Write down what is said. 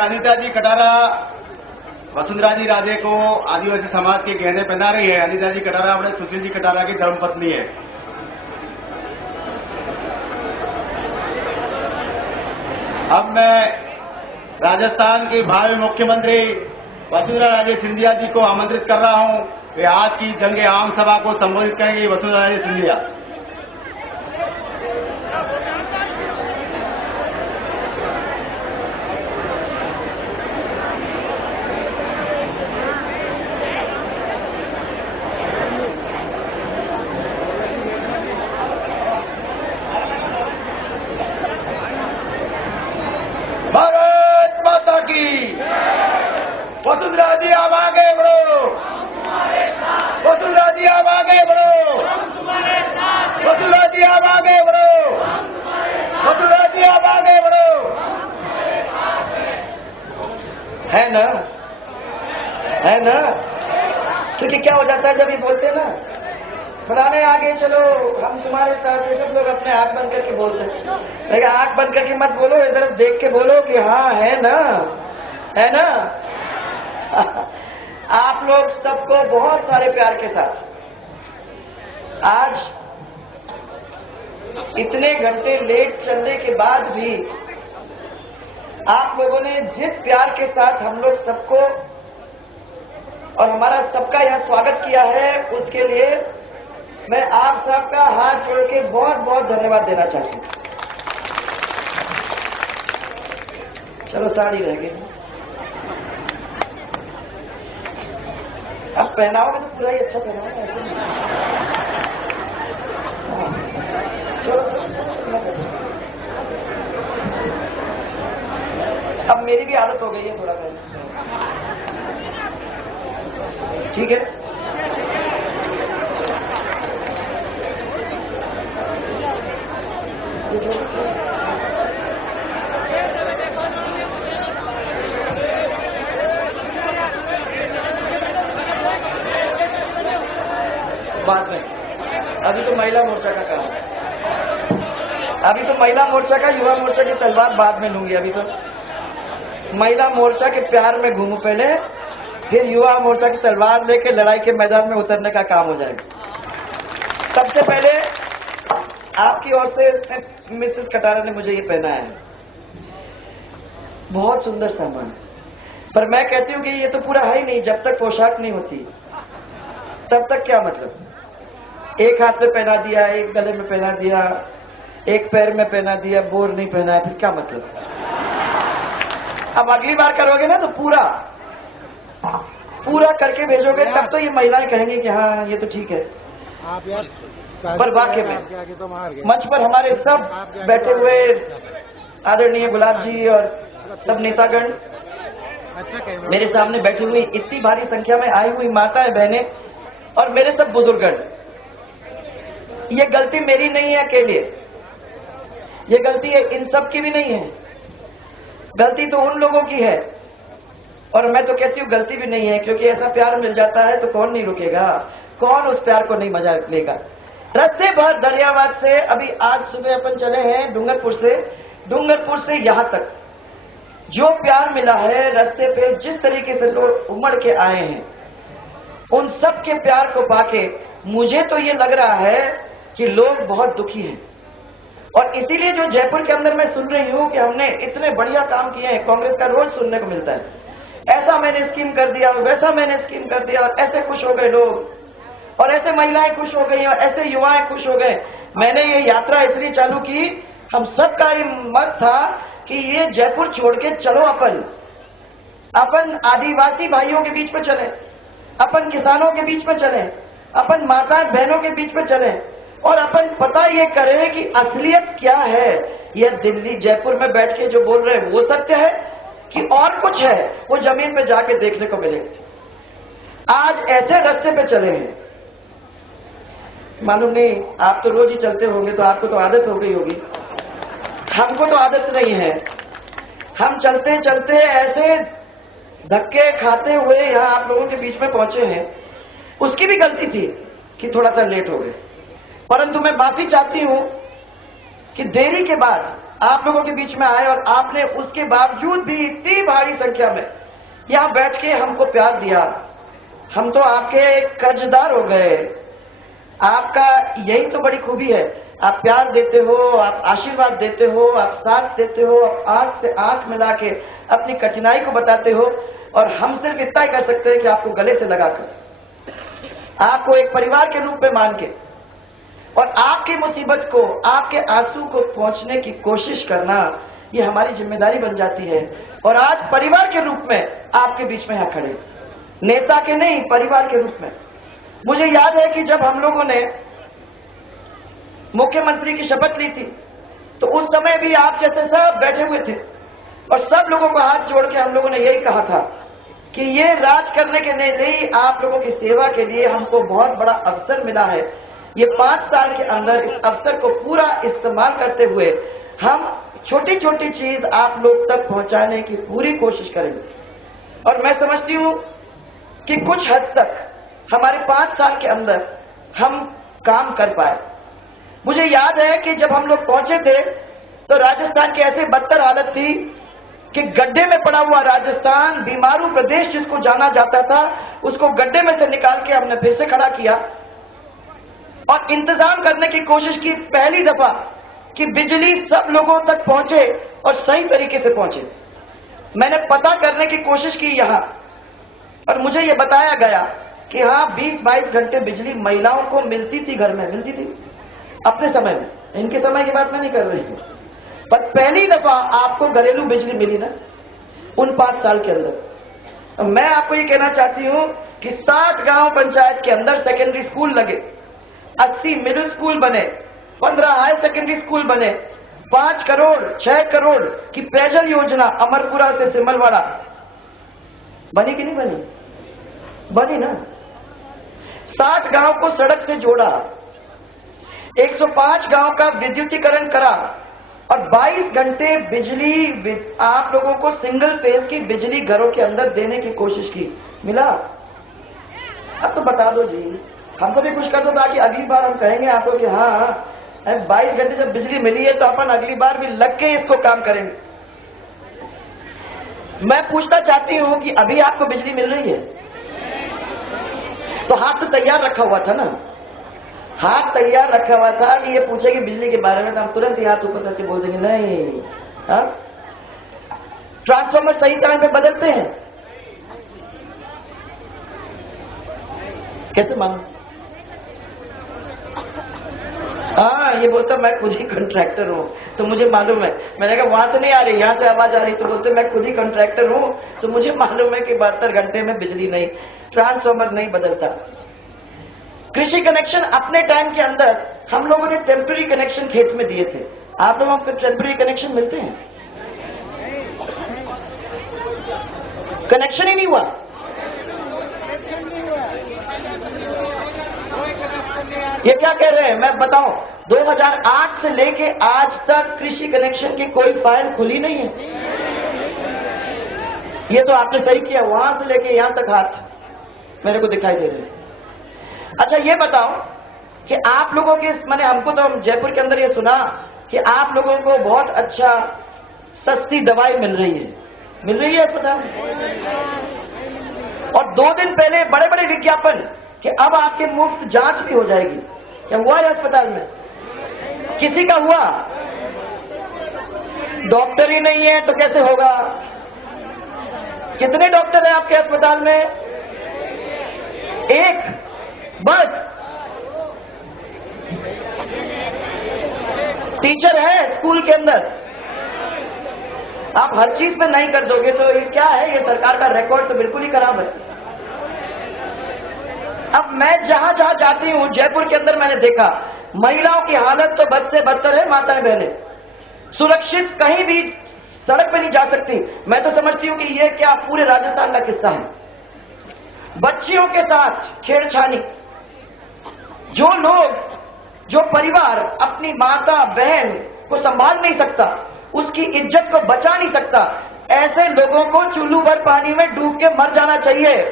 अनीता जी कटारा वसुंधरा जी राजे को आदिवासी समाज के गहने पहना रही है। अनीता जी कटारा अपने सुशील जी कटारा की धर्मपत्नी है। अब मैं राजस्थान की भावी मुख्यमंत्री वसुंधरा राजे सिंधिया जी को आमंत्रित कर रहा हूं कि आज की जंग आम सभा को संबोधित करेंगे वसुंधरा राजे सिंधिया। भारत माता की वसुंधरा जी आप आगे बढ़ो, वसुंधरा जी आप आगे बढ़ो, वसुंधरा जी आप आगे बढ़ो, वसुंधरा जी आप आगे बढ़ो। है ना, है ना? क्योंकि क्या हो जाता है जब ये बोलते हैं ना, फलाने आगे चलो हम तुम्हारे साथ, सब लोग अपने आंख बंद करके बोलते हैं। लेकिन आंख बंद करके मत बोलो, इधर देख के बोलो कि हाँ है ना, है ना? आप लोग सबको बहुत सारे प्यार के साथ आज इतने घंटे लेट चलने के बाद भी आप लोगों ने जिस प्यार के साथ हम लोग सबको और हमारा सबका यहाँ स्वागत किया है, उसके लिए मैं आप सबका हाथ जोड़ के बहुत बहुत धन्यवाद देना चाहती हूँ। चलो साड़ी रह गई, अब पहनाओगे तो पूरा ही अच्छा पहनाओगे। अब मेरी भी आदत हो गई है थोड़ा पहले, ठीक है? बाद में, अभी तो महिला मोर्चा का काम है, अभी तो महिला मोर्चा का, युवा मोर्चा की तलवार बाद में लूंगी। अभी तो महिला मोर्चा के प्यार में घूमू पहले, फिर युवा मोर्चा की तलवार लेके लड़ाई के मैदान में उतरने का काम हो जाएगा। सबसे पहले आपकी ओर से मिसेस कटारा ने मुझे ये पहनाया है, बहुत सुंदर सामान, पर मैं कहती हूँ कि ये तो पूरा है ही नहीं। जब तक पोशाक नहीं होती तब तक क्या मतलब? एक हाथ में पहना दिया, एक गले में पहना दिया, एक पैर में पहना दिया, बोर नहीं पहना, फिर क्या मतलब? अब अगली बार करोगे ना तो पूरा पूरा करके भेजोगे, तब तो ये महिलाएं कहेंगी कि हाँ ये तो ठीक है। पर वाकई में मंच पर हमारे सब बैठे हुए आदरणीय गुलाब जी और सब नेतागण, मेरे सामने बैठी हुई इतनी भारी संख्या में आई हुई माताएं बहनें और मेरे सब बुजुर्गगण, ये गलती मेरी नहीं है अकेले, ये गलती है इन सब की भी नहीं है, गलती तो उन लोगों की है। और मैं तो कहती हूँ गलती भी नहीं है, क्योंकि ऐसा प्यार मिल जाता है तो कौन नहीं रुकेगा, कौन उस प्यार को नहीं मजा लेगा। रस्ते भर दरियावाद से अभी आज सुबह अपन चले हैं डूंगरपुर से यहाँ तक जो प्यार मिला है, रास्ते पे जिस तरीके से लोग उमड़ के आए हैं, उन सब के प्यार को पाके मुझे तो ये लग रहा है कि लोग बहुत दुखी हैं। और इसीलिए जो जयपुर के अंदर मैं सुन रही हूँ कि हमने इतने बढ़िया काम किए हैं, कांग्रेस का रोज सुनने को मिलता है, ऐसा मैंने स्कीम कर दिया, वैसा मैंने स्कीम कर दिया, और ऐसे खुश हो गए लोग, और ऐसे महिलाएं खुश हो गई, और ऐसे युवाएं खुश हो गए। मैंने ये यात्रा इसलिए चालू की, हम सबका ये मत था कि ये जयपुर छोड़ के चलो, अपन आदिवासी भाइयों के बीच में चले, अपन किसानों के बीच में चले, अपन माता बहनों के बीच में चले, और अपन पता ये करें कि असलियत क्या है। यह दिल्ली जयपुर में बैठ के जो बोल रहे हैं वो सत्य है कि और कुछ है, वो जमीन पे जाके देखने को मिलेगा। आज ऐसे रास्ते पे चले हैं, मालूम नहीं आप तो रोज ही चलते होंगे तो आपको तो आदत हो गई होगी, हमको तो आदत नहीं है। हम चलते चलते ऐसे धक्के खाते हुए यहाँ आप लोगों के बीच में पहुंचे हैं। उसकी भी गलती थी कि थोड़ा सा लेट हो गए, परंतु मैं माफी चाहती हूं कि देरी के बाद आप लोगों के बीच में आए और आपने उसके बावजूद भी इतनी भारी संख्या में यहाँ बैठ के हमको प्यार दिया। हम तो आपके कर्जदार हो गए। आपका यही तो बड़ी खूबी है, आप प्यार देते हो, आप आशीर्वाद देते हो, आप साथ देते हो, आप आंख से आंख मिला के अपनी कठिनाई को बताते हो। और हम सिर्फ इतना ही कर सकते हैं कि आपको गले से लगाकर, आपको एक परिवार के रूप में मान के और आपकी मुसीबत को, आपके आंसू को पहुंचने की कोशिश करना, ये हमारी जिम्मेदारी बन जाती है। और आज परिवार के रूप में आपके बीच में यहाँ खड़े, नेता के नहीं, परिवार के रूप में। मुझे याद है कि जब हम लोगों ने मुख्यमंत्री की शपथ ली थी तो उस समय भी आप जैसे सब बैठे हुए थे और सब लोगों को हाथ जोड़ के हम लोगों ने यही कहा था कि ये राज करने के नहीं, आप लोगों की सेवा के लिए हमको बहुत बड़ा अवसर मिला है। ये 5 साल के अंदर इस अवसर को पूरा इस्तेमाल करते हुए हम छोटी छोटी चीज आप लोग तक पहुंचाने की पूरी कोशिश करेंगे। और मैं समझती हूं कि कुछ हद तक हमारे 5 साल के अंदर हम काम कर पाए। मुझे याद है कि जब हम लोग पहुंचे थे तो राजस्थान की ऐसी बदतर हालत थी कि गड्ढे में पड़ा हुआ राजस्थान, बीमारू प्रदेश जिसको जाना जाता था, उसको गड्ढे में से निकाल के हमने फिर से खड़ा किया और इंतजाम करने की कोशिश की पहली दफा कि बिजली सब लोगों तक पहुंचे और सही तरीके से पहुंचे। मैंने पता करने की कोशिश की यहाँ और मुझे ये बताया गया कि हाँ 20-22 घंटे बिजली महिलाओं को मिलती थी, घर में मिलती थी अपने समय में। इनके समय की बात मैं नहीं कर रही हूँ, पर पहली दफा आपको घरेलू बिजली मिली ना उन 5 साल के अंदर। मैं आपको ये कहना चाहती हूँ कि 60 गांव पंचायत के अंदर सेकेंडरी स्कूल लगे, 80 मिडिल स्कूल बने, 15 हायर सेकेंडरी स्कूल बने, 5 करोड़ 6 करोड़ की पेयजल योजना अमरपुरा से सिमलवाड़ा बनी कि नहीं बनी? बनी ना। 60 गांव को सड़क से जोड़ा, 105 गांव का विद्युतीकरण करा और 22 घंटे बिजली आप लोगों को सिंगल फेज की बिजली घरों के अंदर देने की कोशिश की। मिला? अब तो बता दो जी, हमको भी कुछ कर दो ताकि अगली बार हम कहेंगे आपको कि हाँ 22 घंटे जब बिजली मिली है तो अपन अगली बार भी लग के इसको काम करेंगे। मैं पूछना चाहती हूं कि अभी आपको बिजली मिल रही है तो हाथ तो तैयार रखा हुआ था ना, हाथ तैयार रखा हुआ था कि ये पूछेगी बिजली के बारे में तो हम तुरंत ही हाथ ऊपर करके बोल देंगे नहीं। हाँ, ट्रांसफार्मर सही टाइम पे बदलते हैं कैसे मानो? हाँ, ये बोलता मैं खुद ही कॉन्ट्रैक्टर हूँ तो मुझे मालूम है। मैंने कहा वहां से नहीं आ रही, यहाँ से आवाज आ रही, तो बोलते मैं खुद ही कॉन्ट्रैक्टर हूँ तो मुझे मालूम है कि 72 घंटे में बिजली नहीं, ट्रांसफार्मर नहीं बदलता। कृषि कनेक्शन अपने टाइम के अंदर हम लोगों ने टेम्पररी कनेक्शन खेत में दिए थे। आप लोगों को टेम्पररी कनेक्शन मिलते हैं? कनेक्शन ही नहीं हुआ। ये क्या कह रहे हैं मैं बताऊं, 2008 से लेके आज तक कृषि कनेक्शन की कोई फाइल खुली नहीं है। ये तो आपने सही किया, वहां से लेके यहां तक हाथ मेरे को दिखाई दे रहे हैं। अच्छा ये बताओ कि आप लोगों के मैंने हमको तो जयपुर के अंदर ये सुना कि आप लोगों को बहुत अच्छा सस्ती दवाई मिल रही है अस्पताल में। और 2 दिन पहले बड़े बड़े विज्ञापन कि अब आपके मुफ्त जांच भी हो जाएगी। क्या हुआ है अस्पताल में? किसी का हुआ? डॉक्टर ही नहीं है तो कैसे होगा? कितने डॉक्टर हैं आपके अस्पताल में? 1 बस। टीचर है स्कूल के अंदर, आप हर चीज में नहीं कर दोगे तो ये क्या है? ये सरकार का रिकॉर्ड तो बिल्कुल ही खराब है। अब मैं जहां जहां जाती हूं जयपुर के अंदर मैंने देखा महिलाओं की हालत तो बद से बदतर है। माताएं बहनें सुरक्षित कहीं भी सड़क पे नहीं जा सकती। मैं तो समझती हूं कि ये क्या पूरे राजस्थान का किस्सा है। बच्चियों के साथ छेड़छानी, जो परिवार अपनी माता बहन को संभाल नहीं सकता, उसकी इज्जत को बचा नहीं सकता, ऐसे लोगों को चुल्लू भर पानी में डूब के मर जाना चाहिए।